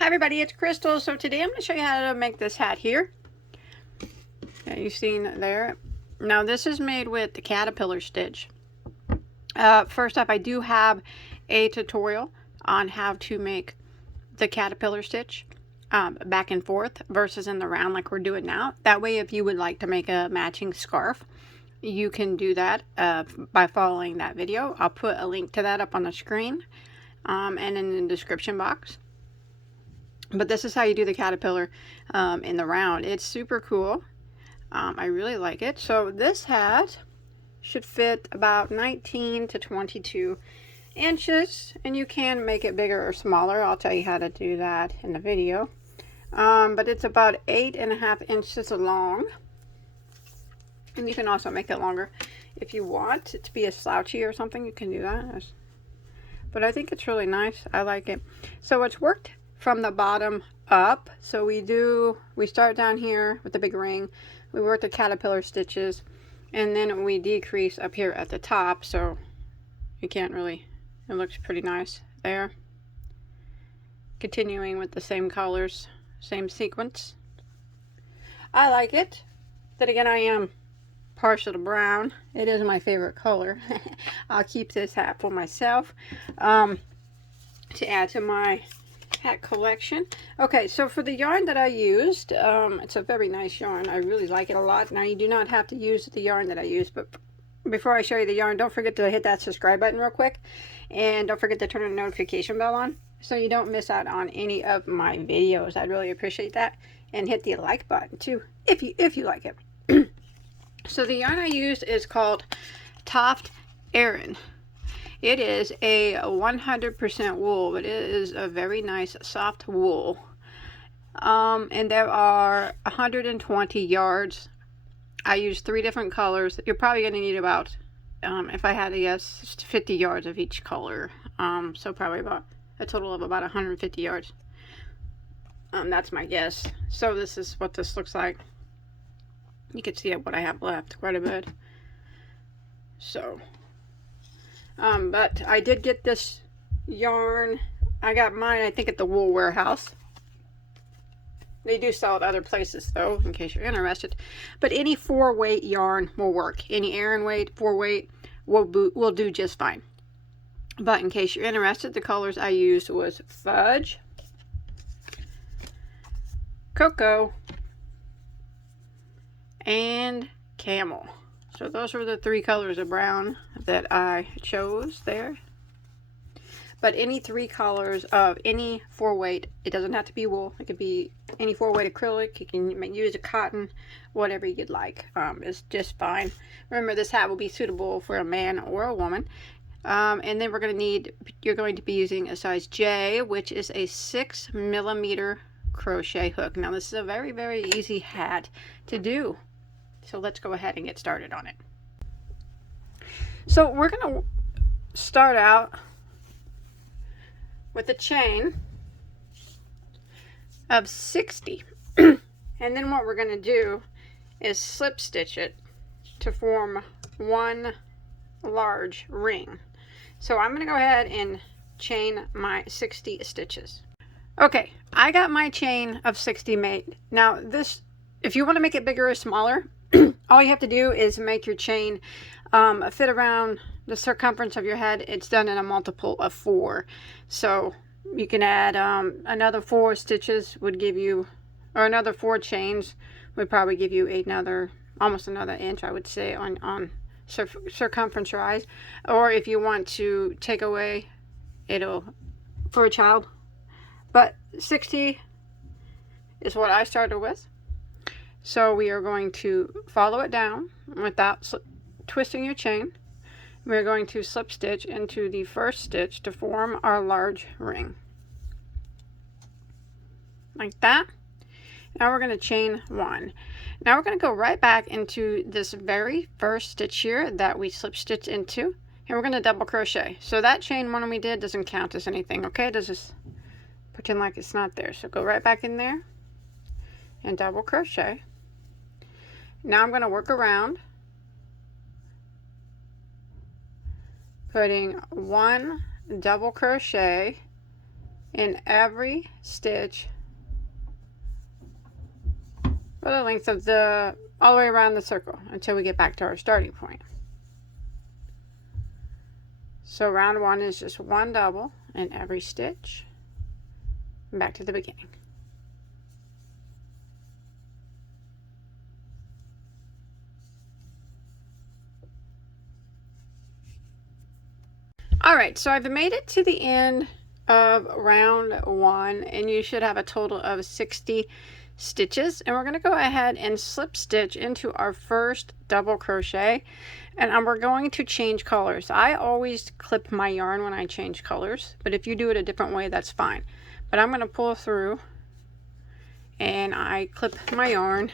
Hi everybody, it's Crystal. So today I'm going to show you how to make this hat here. Yeah, you've seen there. Now this is made with the caterpillar stitch. First off, I do have a tutorial on how to make the caterpillar stitch back and forth versus in the round like we're doing now. That way, if you would like to make a matching scarf, you can do that by following that video. I'll put a link to that up on the screen and in the description box. But this is how you do the caterpillar in the round. It's super cool. I really like it. So this hat should fit about 19 to 22 inches, and you can make it bigger or smaller. I'll tell you how to do that in the video. But it's about 8.5 inches long, and you can also make it longer if you want it to be a slouchy or something. You can do that, but I think it's really nice. I like it. So it's worked from the bottom up. So we start down here with the big ring, we work the caterpillar stitches, and then we decrease up here at the top, so you can't really, it looks pretty nice there. Continuing with the same colors, same sequence. I like it. Then again, I am partial to brown. It is my favorite color. I'll keep this hat for myself to add to my hat collection. Okay, so for the yarn that I used, it's a very nice yarn. I really like it a lot. Now you do not have to use the yarn that I used, but before I show you the yarn, don't forget to hit that subscribe button real quick, and don't forget to turn the notification bell on so you don't miss out on any of my videos. I'd really appreciate that. And hit the like button too if you like it. So the yarn I used is called Toft Aran. It is a 100% wool, but it is a very nice soft wool. And there are 120 yards. I used 3 different colors. You're probably going to need about, if I had to guess, 50 yards of each color. So probably about a total of about 150 yards. That's my guess. So this is what this looks like. You can see what I have left, quite a bit. So but I did get this yarn. I got mine, I think, at the Wool Warehouse. They do sell it other places, though, in case you're interested. But any 4-weight yarn will work. Any Aran weight, 4-weight will do just fine. But in case you're interested, the colors I used was Fudge, Cocoa, and Camel. So those were the 3 colors of brown that I chose there. But any 3 colors of any 4-weight, it doesn't have to be wool. It could be any 4-weight acrylic. You can use a cotton, whatever you'd like. It's just fine. Remember, this hat will be suitable for a man or a woman. And then you're going to be using a size J, which is a 6mm crochet hook. Now this is a very, very easy hat to do. So let's go ahead and get started on it. So we're going to start out with a chain of 60. And then what we're going to do is slip stitch it to form one large ring. So I'm going to go ahead and chain my 60 stitches. Okay, I got my chain of 60 made. Now this, if you want to make it bigger or smaller, all you have to do is make your chain fit around the circumference of your head. It's done in a multiple of 4. So you can add another 4 stitches would give you, or another 4 chains would probably give you almost another inch, I would say, on circumference rise. Or if you want to take away, for a child. But 60 is what I started with. So we are going to follow it down without twisting your chain. We're going to slip stitch into the first stitch to form our large ring. Like that. Now we're going to chain 1. Now we're going to go right back into this very first stitch here that we slip stitch into. And we're going to double crochet. So that chain one we did doesn't count as anything, okay? Just pretend like it's not there. So go right back in there and double crochet. Now I'm going to work around, putting 1 double crochet in every stitch for the length of the, all the way around the circle until we get back to our starting point. So round 1 is just 1 double in every stitch, and back to the beginning. Alright, so I've made it to the end of round 1, and you should have a total of 60 stitches, and we're going to go ahead and slip stitch into our first double crochet, and we're going to change colors. I always clip my yarn when I change colors, but if you do it a different way, that's fine. But I'm going to pull through and I clip my yarn,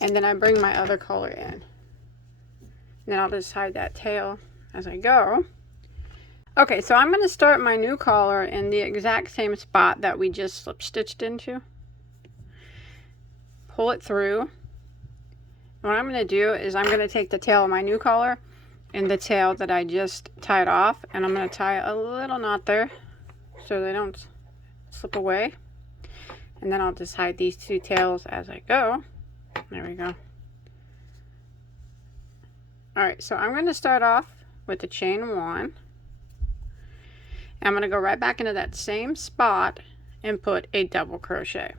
and then I bring my other color in, and then I'll just hide that tail as I go. Okay, so I'm going to start my new collar in the exact same spot that we just slip stitched into. Pull it through. And what I'm going to do is I'm going to take the tail of my new collar and the tail that I just tied off, and I'm going to tie a little knot there so they don't slip away. And then I'll just hide these two tails as I go. There we go. Alright, so I'm going to start off with the chain 1. I'm going to go right back into that same spot and put a double crochet.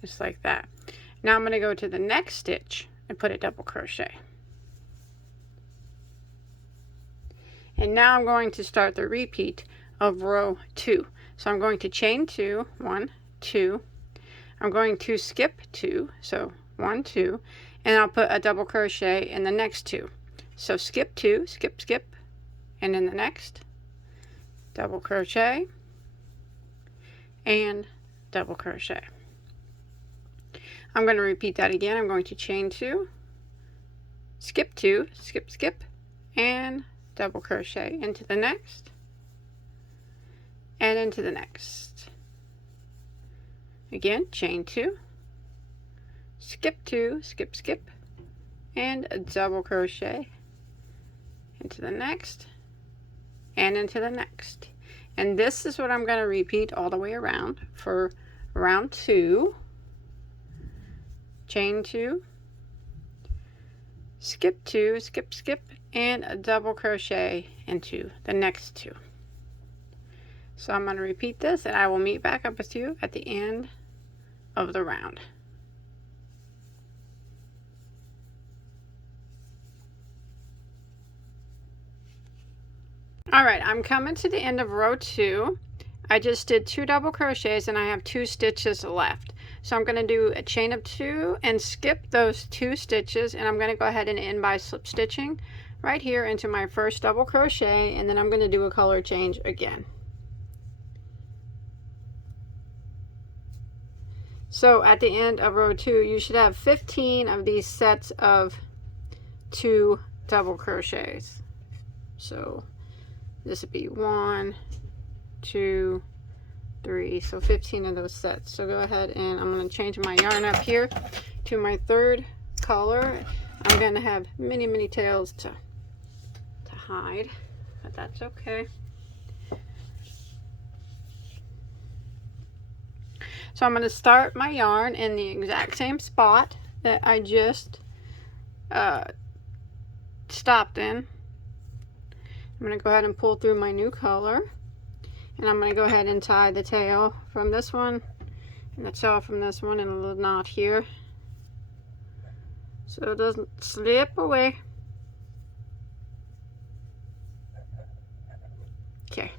Just like that. Now I'm going to go to the next stitch and put a double crochet. And now I'm going to start the repeat of row 2. So I'm going to chain 2, 1, 2. I'm going to skip 2, so 1, 2, and I'll put a double crochet in the next 2. So skip 2, skip, skip, and in the next, double crochet, and double crochet. I'm going to repeat that again. I'm going to chain 2, skip 2, skip, skip, and double crochet into the next, and into the next. Again, chain 2, skip 2, skip, skip, and a double crochet into the next, and into the next. And this is what I'm going to repeat all the way around for round 2. Chain 2, skip 2, skip, skip, and a double crochet into the next 2. So I'm going to repeat this, and I will meet back up with you at the end of the round. Alright, I'm coming to the end of row 2. I just did 2 double crochets and I have 2 stitches left. So I'm going to do a chain of 2 and skip those 2 stitches, and I'm going to go ahead and end by slip stitching right here into my first double crochet, and then I'm going to do a color change again. So at the end of row 2, you should have 15 of these sets of 2 double crochets. So this would be 1, 2, 3, so 15 of those sets. So go ahead, and I'm going to change my yarn up here to my third color. I'm going to have many tails to hide, but that's okay. So I'm going to start my yarn in the exact same spot that I just stopped in. I'm going to go ahead and pull through my new color, and I'm going to go ahead and tie the tail from this one and the tail from this one in a little knot here so it doesn't slip away. Okay.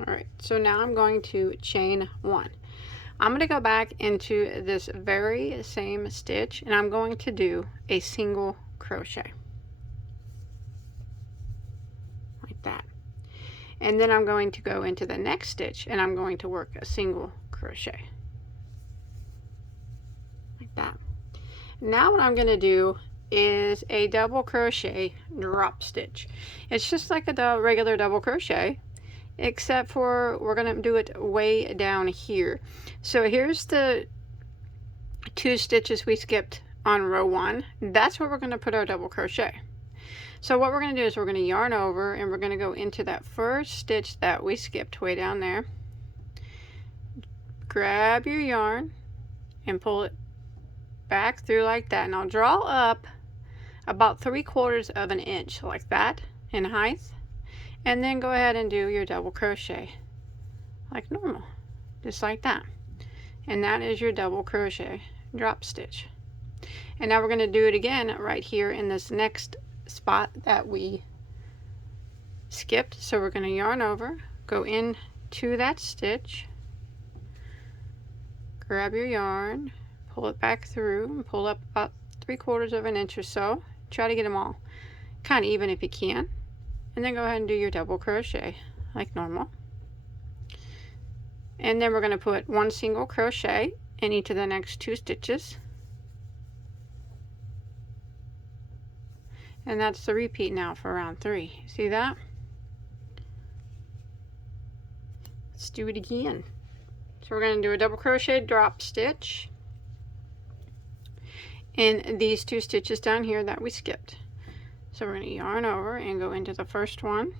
Alright, so now I'm going to chain 1. I'm going to go back into this very same stitch, and I'm going to do a single crochet like that, and then I'm going to go into the next stitch and I'm going to work a single crochet like that. Now what I'm going to do is a double crochet drop stitch. It's just like a regular double crochet, except for we're going to do it way down here. So here's the 2 stitches we skipped on row 1. That's where we're going to put our double crochet. So what we're going to do is we're going to yarn over and we're going to go into that first stitch that we skipped way down there. Grab your yarn and pull it back through like that. Now draw up about 3/4 of an inch like that in height, and then go ahead and do your double crochet like normal, just like that. And that is your double crochet drop stitch. And now we're going to do it again right here in this next spot that we skipped. So we're going to yarn over, go into that stitch, grab your yarn, pull it back through, and pull up about 3/4 of an inch or so. Try to get them all kind of even if you can, and then go ahead and do your double crochet like normal. And then we're going to put 1 single crochet in each of the next 2 stitches, and that's the repeat now for round 3. See that? Let's do it again. So we're going to do a double crochet drop stitch in these 2 stitches down here that we skipped. So we're going to yarn over and go into the first one,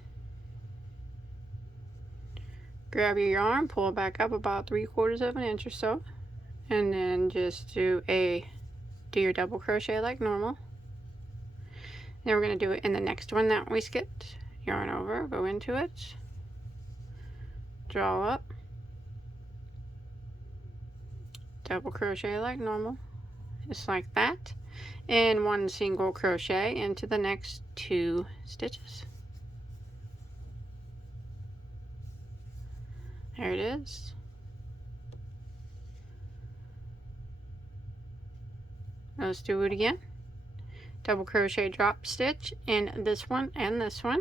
grab your yarn, pull it back up about 3/4 of an inch or so, and then just do your double crochet like normal. Then we're going to do it in the next one that we skipped. Yarn over, go into it, draw up, double crochet like normal, just like that, and 1 single crochet into the next 2 stitches. There it is. Let's do it again. Double crochet drop stitch in this one and this one.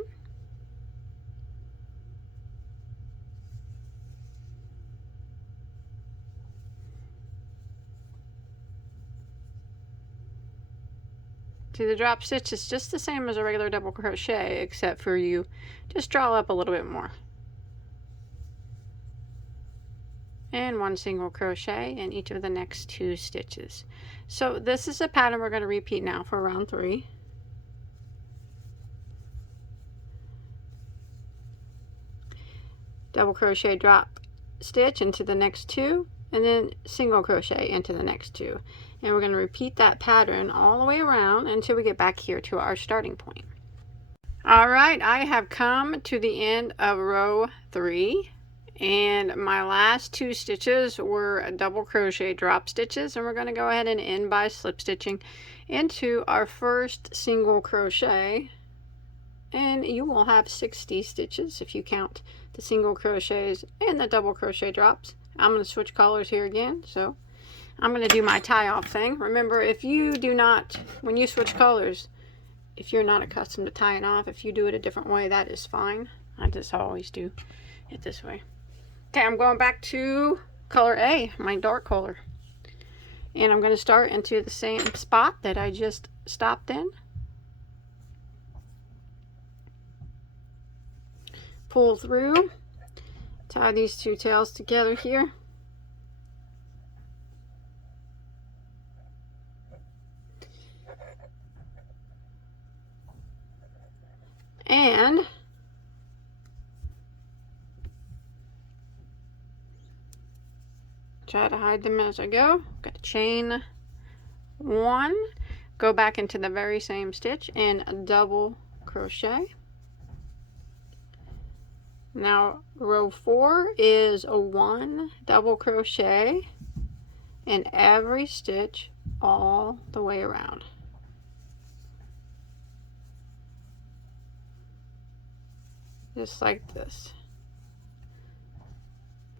See, the drop stitch is just the same as a regular double crochet, except for you just draw up a little bit more. And 1 single crochet in each of the next 2 stitches. So this is a pattern we're going to repeat now for round 3. Double crochet drop stitch into the next 2, and then single crochet into the next 2. And we're going to repeat that pattern all the way around until we get back here to our starting point. Alright, I have come to the end of row 3, and my last 2 stitches were double crochet drop stitches, and we're going to go ahead and end by slip stitching into our first single crochet, and you will have 60 stitches if you count the single crochets and the double crochet drops. I'm going to switch colors here again, so I'm going to do my tie off thing. Remember, if you do not, when you switch colors, if you're not accustomed to tying off, if you do it a different way, that is fine. I just always do it this way. Okay, I'm going back to color A, my dark color. And I'm going to start into the same spot that I just stopped in. Pull through, tie these 2 tails together here. And try to hide them as I go. Got to chain 1, go back into the very same stitch and double crochet. Now row 4 is a 1 double crochet in every stitch all the way around. Just like this.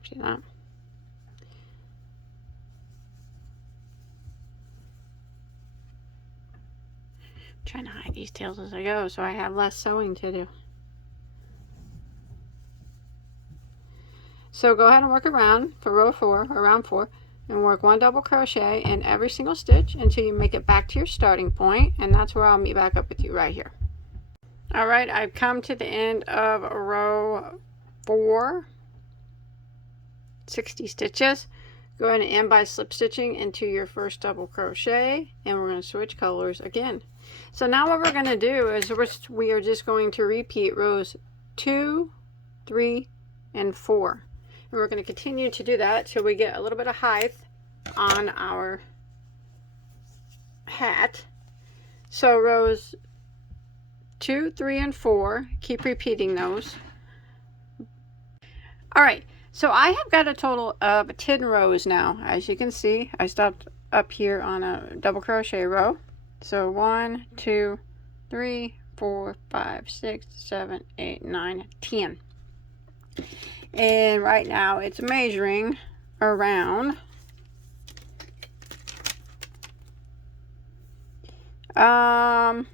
See that? Trying to hide these tails as I go so I have less sewing to do. So go ahead and work around for row 4 or round 4, and work 1 double crochet in every single stitch until you make it back to your starting point, and that's where I'll meet back up with you right here. All right, I've come to the end of row 4, 60 stitches. Go ahead and end by slip stitching into your first double crochet, and we're going to switch colors again. So now what we're going to do is we are just going to repeat rows 2, 3, and 4. And we're going to continue to do that till we get a little bit of height on our hat. So rows 2, 3, and 4, keep repeating those. All right, so I have got a total of 10 rows now. As you can see, I stopped up here on a double crochet row. So 1, 2, 3, 4, 5, 6, 7, 8, 9, 10. And right now it's measuring around 5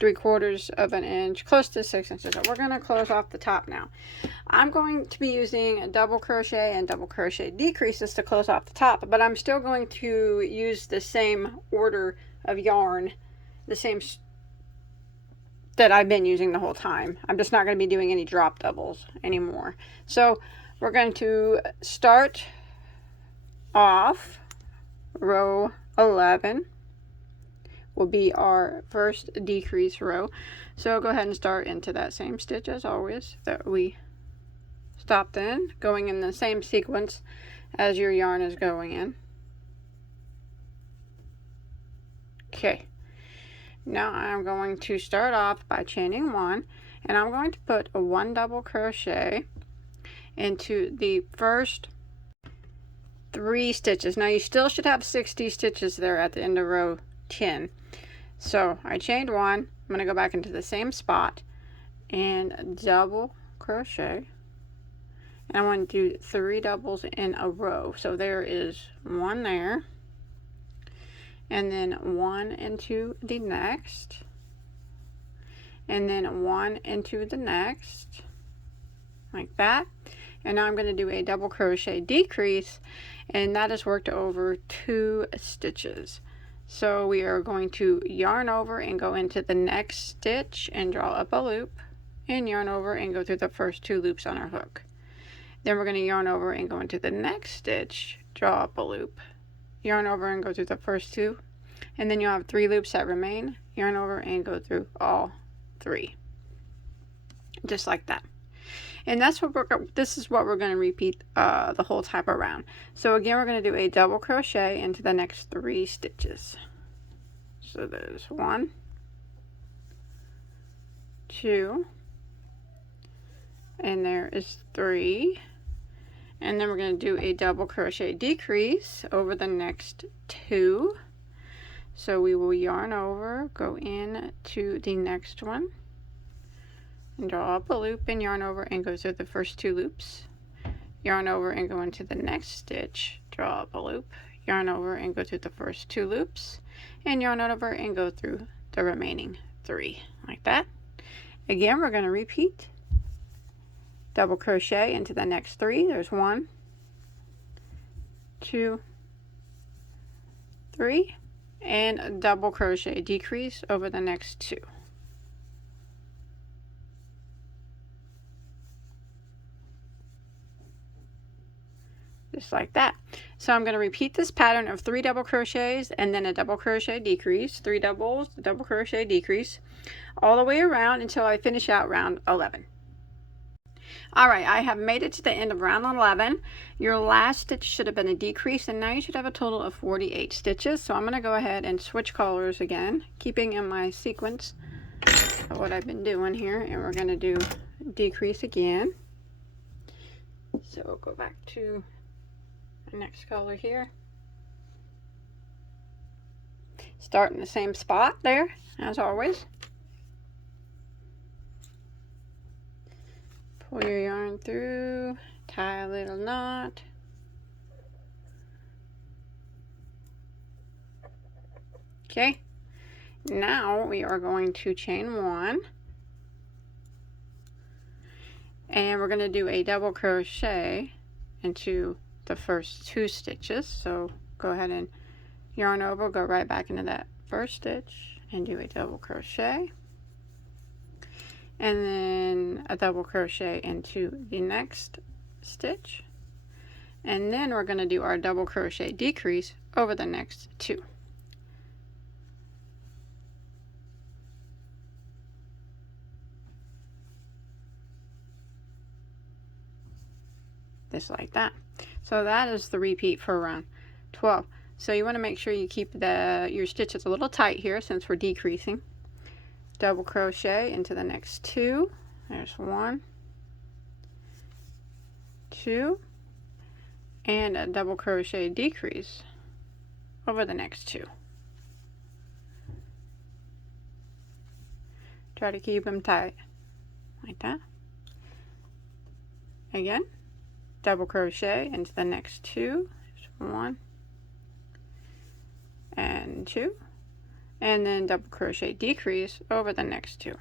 3/4 of an inch, close to 6 inches. So we're going to close off the top now. I'm going to be using a double crochet and double crochet decreases to close off the top, but I'm still going to use the same order of yarn, the same that I've been using the whole time. I'm just not going to be doing any drop doubles anymore. So we're going to start off row 11 will be our first decrease row. So go ahead and start into that same stitch as always that we stopped in, going in the same sequence as your yarn is going in. Okay, now I'm going to start off by chaining 1, and I'm going to put a 1 double crochet into the first 3 stitches. Now you still should have 60 stitches there at the end of row 10. So I chained 1, I'm going to go back into the same spot and double crochet, and I want to do 3 doubles in a row. So there is 1 there, and then 1 into the next, and then 1 into the next, like that. And now I'm going to do a double crochet decrease, and that is worked over 2 stitches. So we are going to yarn over and go into the next stitch and draw up a loop, and yarn over and go through the first 2 loops on our hook. Then we're going to yarn over and go into the next stitch, draw up a loop, yarn over and go through the first 2, and then you'll have 3 loops that remain, yarn over and go through all 3, just like that. And that's what this is what we're going to repeat the whole time around. So again, we're going to do a double crochet into the next 3 stitches. So there's 1, 2, and there is 3. And then we're going to do a double crochet decrease over the next 2. So we will yarn over, go in to the next one, and draw up a loop and yarn over and go through the first 2 loops, yarn over and go into the next stitch, draw up a loop, yarn over and go through the first 2 loops, and yarn over and go through the remaining 3, like that. Again, we're going to repeat double crochet into the next 3. There's 1, 2, 3, and double crochet decrease over the next 2. Just like that. So I'm going to repeat this pattern of 3 double crochets and then a double crochet decrease, 3 doubles, double crochet decrease, all the way around until I finish out round 11. Alright, I have made it to the end of round 11. Your last stitch should have been a decrease, and now you should have a total of 48 stitches. So I'm going to go ahead and switch colors again, keeping in my sequence of what I've been doing here, and we're going to do decrease again. So we'll go back to next color here, start in the same spot there as always, pull your yarn through, tie a little knot, okay. Now we are going to chain 1, and we're going to do a double crochet into the first 2 stitches. So go ahead and yarn over, go right back into that first stitch and do a double crochet, and then a double crochet into the next stitch, and then we're going to do our double crochet decrease over the next 2. Just like that. So that is the repeat for round 12. So you want to make sure you keep your stitches a little tight here since we're decreasing. Double crochet into the next 2. There's 1, 2, and a double crochet decrease over the next 2. Try to keep them tight like that. Again, double crochet into the next 2. There's 1 and 2, and then double crochet decrease over the next 2.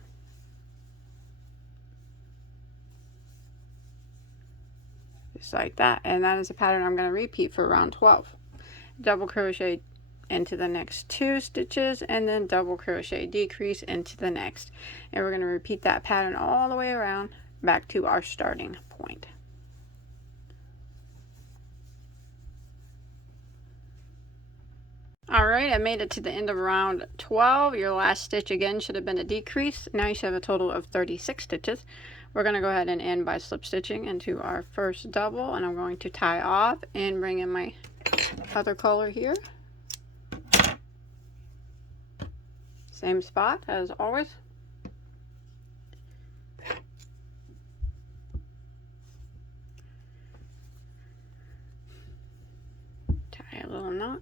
Just like that. And that is a pattern I'm going to repeat for round 12. Double crochet into the next 2 stitches, and then double crochet decrease into the next, and we're going to repeat that pattern all the way around back to our starting point. Alright, I made it to the end of round 12. Your last stitch again should have been a decrease. Now you should have a total of 36 stitches. We're going to go ahead and end by slip stitching into our first double, and I'm going to tie off and bring in my other color here. Same spot as always. Tie a little knot.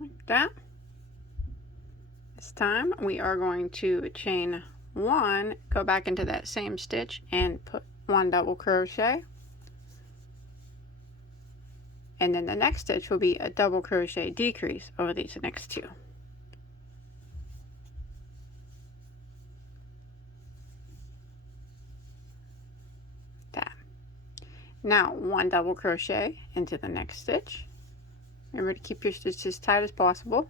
Like that. This time we are going to chain 1, go back into that same stitch and put 1 double crochet, and then the next stitch will be a double crochet decrease over these next 2. That. Now 1 double crochet into the next stitch. Remember to keep your stitches tight as possible.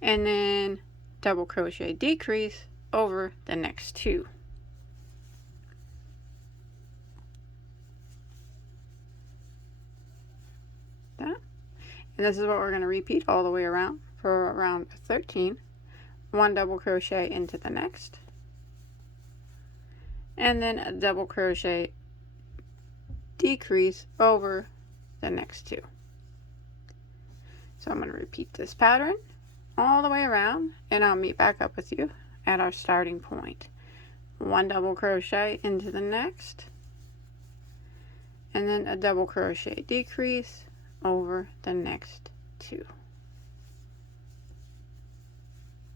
And then double crochet decrease over the next 2. That. And this is what we're going to repeat all the way around for round 13. 1 double crochet into the next, and then a double crochet decrease over the next 2. So I'm going to repeat this pattern all the way around, and I'll meet back up with you at our starting point. 1 double crochet into the next, and then a double crochet decrease over the next 2.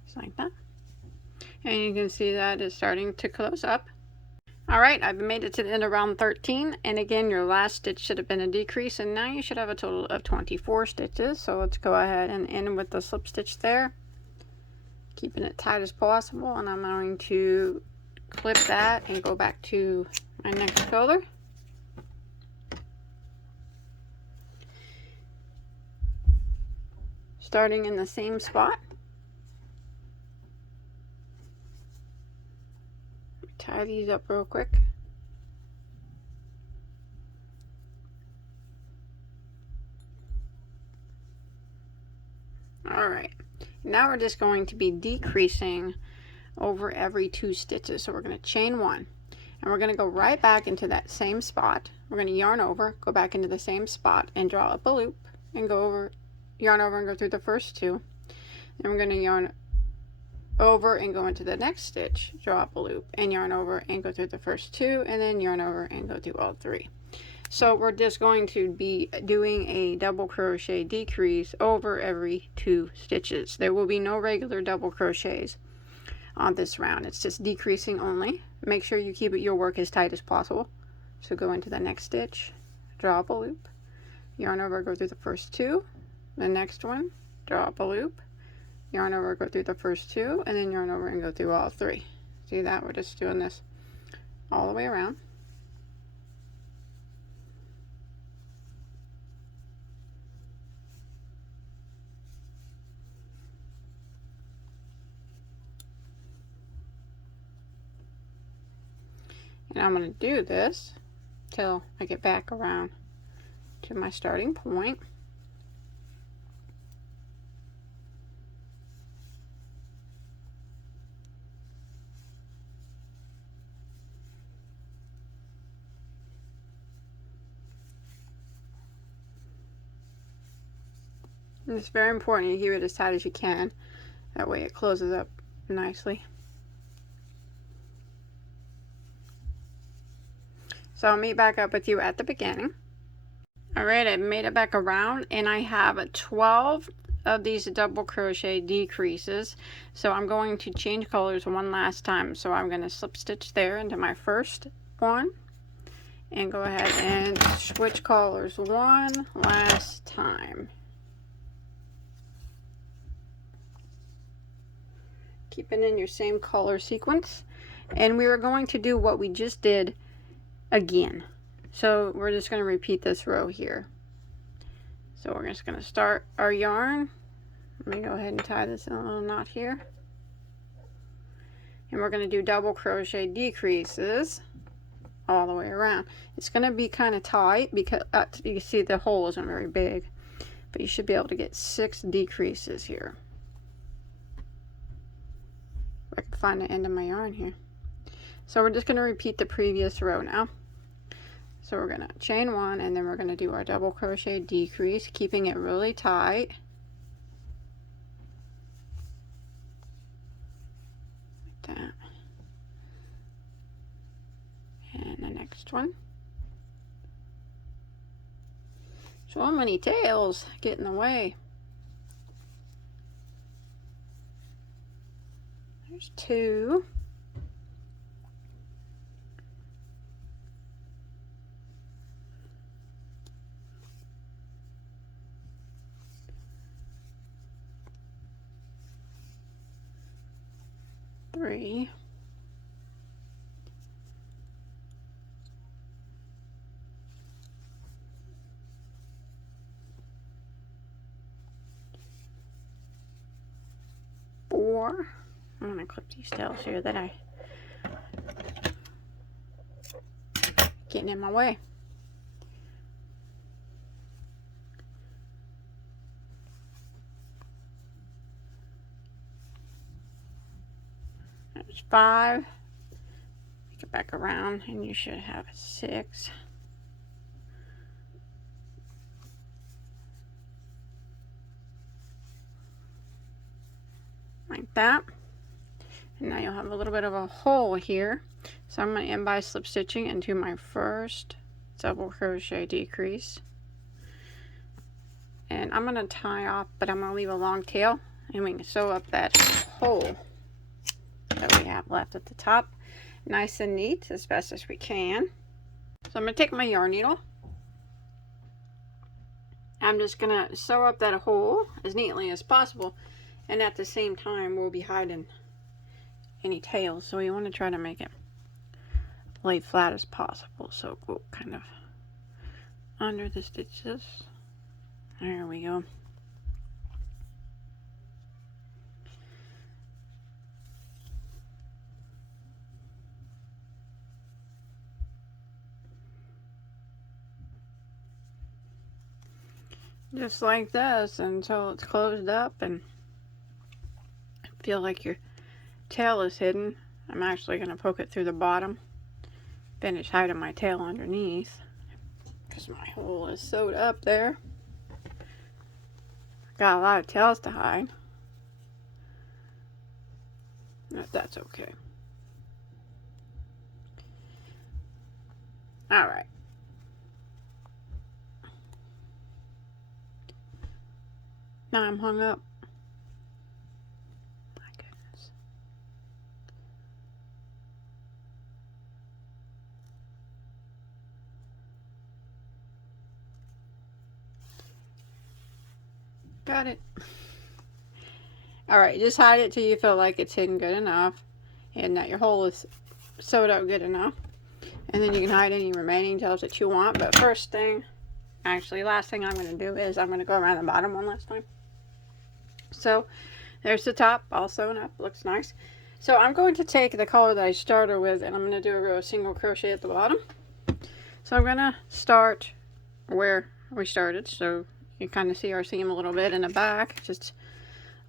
Just like that. And you can see that it's starting to close up. Alright, I've made it to the end of round 13, and again your last stitch should have been a decrease, and now you should have a total of 24 stitches. So let's go ahead and end with the slip stitch there, keeping it tight as possible, and I'm going to clip that and go back to my next color. Starting in the same spot. Tie these up real quick. Alright, now we're just going to be decreasing over every 2 stitches. So we're going to chain 1, and we're going to go right back into that same spot. We're going to yarn over, go back into the same spot, and draw up a loop, and go over, yarn over and go through the first 2. Then we're going to yarn over and go into the next stitch, draw up a loop, and yarn over and go through the first 2, and then yarn over and go through all 3. So we're just going to be doing a double crochet decrease over every 2 stitches. There will be no regular double crochets on this round. It's just decreasing only. Make sure you keep your work as tight as possible. So go into the next stitch, draw up a loop, yarn over, go through the first 2, the next one, draw up a loop, yarn over, go through the first 2, and then yarn over and go through all 3. See that? We're just doing this all the way around. And I'm going to do this till I get back around to my starting point. And it's very important you keep it as tight as you can. That way it closes up nicely. So I'll meet back up with you at the beginning. Alright, I made it back around and I have 12 of these double crochet decreases. So I'm going to change colors one last time. So I'm going to slip stitch there into my first one and go ahead and switch colors one last time. Keep it in your same color sequence, and we are going to do what we just did again. So we're just going to repeat this row here. So we're just going to start our yarn. Let me go ahead and tie this in a little knot here, and we're going to do double crochet decreases all the way around. It's going to be kind of tight because you can see the hole isn't very big, but you should be able to get 6 decreases here. I can find the end of my yarn here. So we're just going to repeat the previous row now. So we're going to chain 1 and then we're going to do our double crochet decrease, keeping it really tight. Like that. And the next one. So many tails get in the way. There's 2. Three. 4. I'm going to clip these tails here that I getting in my way. There's 5. Get back around and you should have 6. Like that. And now you'll have a little bit of a hole here. So I'm going to end by slip stitching into my first double crochet decrease. And I'm going to tie off, but I'm going to leave a long tail and we can sew up that hole that we have left at the top. Nice and neat as best as we can. So I'm going to take my yarn needle. I'm just going to sew up that hole as neatly as possible. And at the same time, we'll be hiding any tails. So we want to try to make it lay flat as possible. So go kind of under the stitches. There we go. Just like this until it's closed up and feel like your tail is hidden. I'm actually going to poke it through the bottom, finish hiding my tail underneath because my hole is sewed up there. Got a lot of tails to hide, but that's okay. Alright. Now I'm hung up. My goodness. Got it. Alright, just hide it till you feel like it's hidden good enough and that your hole is sewed up good enough. And then you can hide any remaining tails that you want. But last thing I'm going to do is I'm going to go around the bottom one last time. So there's the top, all sewn up, looks nice. So I'm going to take the color that I started with, and I'm going to do a row of single crochet at the bottom. So I'm going to start where we started, so you kind of see our seam a little bit in the back, just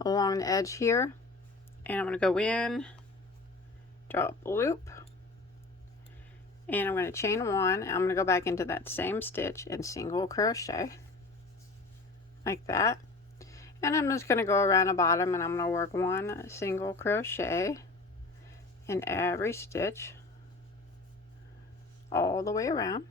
along the edge here. And I'm going to go in, drop a loop, and I'm going to chain one. I'm going to go back into that same stitch and single crochet like that. And I'm just going to go around the bottom, and I'm going to work one single crochet in every stitch all the way around.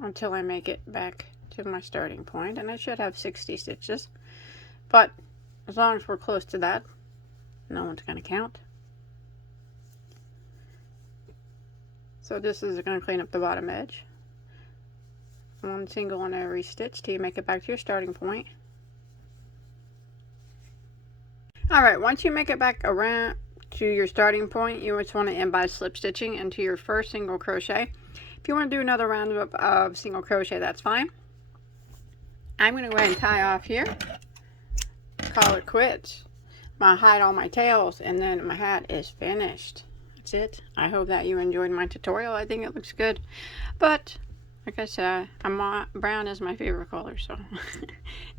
Until I make it back to my starting point, and I should have 60 stitches, but as long as we're close to that, no one's going to count. So this is going to clean up the bottom edge. One single on every stitch till you make it back to your starting point. Alright, once you make it back around to your starting point, you just want to end by slip stitching into your first single crochet. If you want to do another round of single crochet, that's fine. I'm going to go ahead and tie off here. Call it quits. I'm going to hide all my tails, and then my hat is finished. That's it. I hope that you enjoyed my tutorial. I think it looks good. But, like I said, brown is my favorite color. So,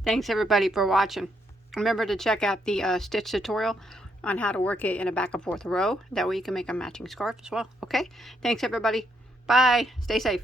thanks everybody for watching. Remember to check out the stitch tutorial on how to work it in a back and forth row. That way you can make a matching scarf as well. Okay? Thanks everybody. Bye. Stay safe.